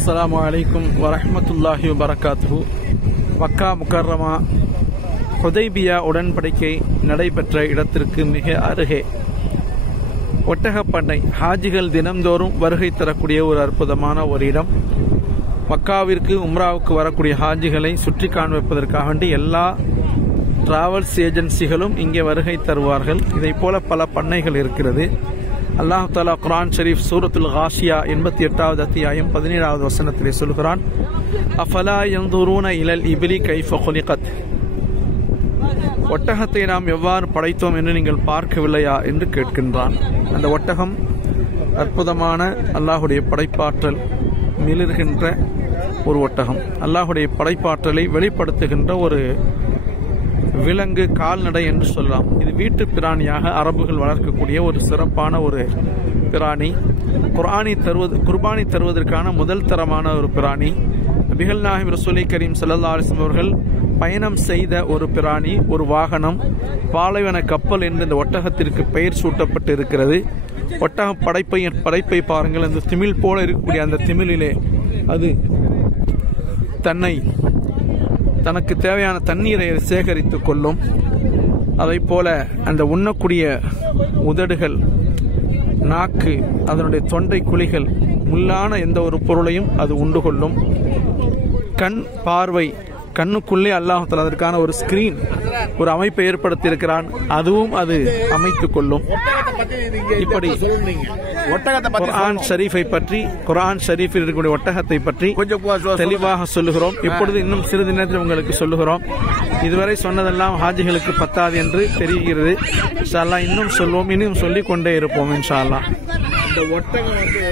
அஸ்ஸலாமு அலைக்கும் வரஹ்மத்துல்லாஹி வபரகாத்துஹு. மக்கா முக்கர்ரமா ஹுதைபியா உடன்படிக்கை நடைபெற்ற இடத்திற்கு மிக அருகே ஒட்டகப்பண்ணை ஹாஜிகள் தினந்தோறும் வருகை தரக்கூடிய ஒரு அற்புதமான ஒரு இடம். மக்காவிற்கு உம்ராவுக்கு வரக்கூடிய ஹாஜிகளை சுற்றி காண்பிப்பதற்காக வேண்டி எல்லா டிராவல்ஸ் ஏஜென்சிகளும் இங்கே வருகை தருவார்கள். இதை போல பல பண்ணைகள் இருக்கிறது. அல்லாஹ் தஆலா குர்ஆன் ஷரீஃப் சூரத்துல் காஷியா 88வது அத்தியாயம் 17வது வசனத்திலே சொல்கிறான், அஃபலா யன்துரூன இலல் இப்லி கைஃப குலிகத், ஒட்டகத்தை நாம் எவ்வாறு படைத்தோம் என்று நீங்கள் பார்க்கவில்லையா என்று கேட்கின்றான். அந்த ஒட்டகம் அற்புதமான அல்லாஹுடைய படைப்பாற்றல் மிளிர்கின்ற ஒரு ஒட்டகம், அல்லாஹுடைய படைப்பாற்றலை வெளிப்படுத்துகின்ற ஒரு விலங்கு, கால்நடை என்று சொல்லலாம். இது வீட்டு பிராணியாக அரபுகள் வளர்க்கக்கூடிய ஒரு சிறப்பான ஒரு பிராணி. குர்பானி தருவதற்கான முதல் தரமான ஒரு பிராணி. நபிகள் நாயகம் ரசூலை கரீம் ஸல்லல்லாஹு அலைஹி வஸல்லம் அவர்கள் பயணம் செய்த ஒரு பிராணி, ஒரு வாகனம். பாலைவன கப்பல் என்று இந்த ஒட்டகத்திற்கு பெயர் சூட்டப்பட்டு இருக்கிறது. ஒட்டக படைப்பை பாருங்கள். அந்த திமில் போல இருக்கக்கூடிய அந்த திமிலிலே அது தனக்கு தேவையான தண்ணீரை சேகரித்துக் கொள்ளும். அதை போல அந்த உண்ணக்கூடிய உதடுகள், நாக்கு, அதனுடைய தொண்டை குழிகள், முள்ளான எந்த ஒரு பொருளையும் அது உண்டு கொள்ளும். கண் பார்வை, கண்ணுக்குள்ளே அல்லாஹ் தஆலா அதற்கான ஒரு ஸ்கிரீன், ஒரு அமைப்பை ஏற்படுத்தி இருக்கிறான், அதுவும் அது அமைத்துக் கொள்ளும். இப்படி குர்ஆன் ஷரீஃபை பற்றி, குர்ஆன் ஷரீஃபில் இருக்கக்கூடிய ஒட்டகத்தை பற்றி தெளிவாக சொல்லுகிறோம். இப்பொழுது இன்னும் சிறிது நேரத்தில் உங்களுக்கு சொல்லுகிறோம். இதுவரை சொன்னதெல்லாம் ஹாஜிகளுக்கு பத்தாது என்று தெரிகிறது. இன்ஷா அல்லாஹ் இன்னும் சொல்வோம், இன்னும் சொல்லிக் கொண்டே இருப்போம் இன்ஷா அல்லாஹ். இந்த ஒட்டகம் வந்து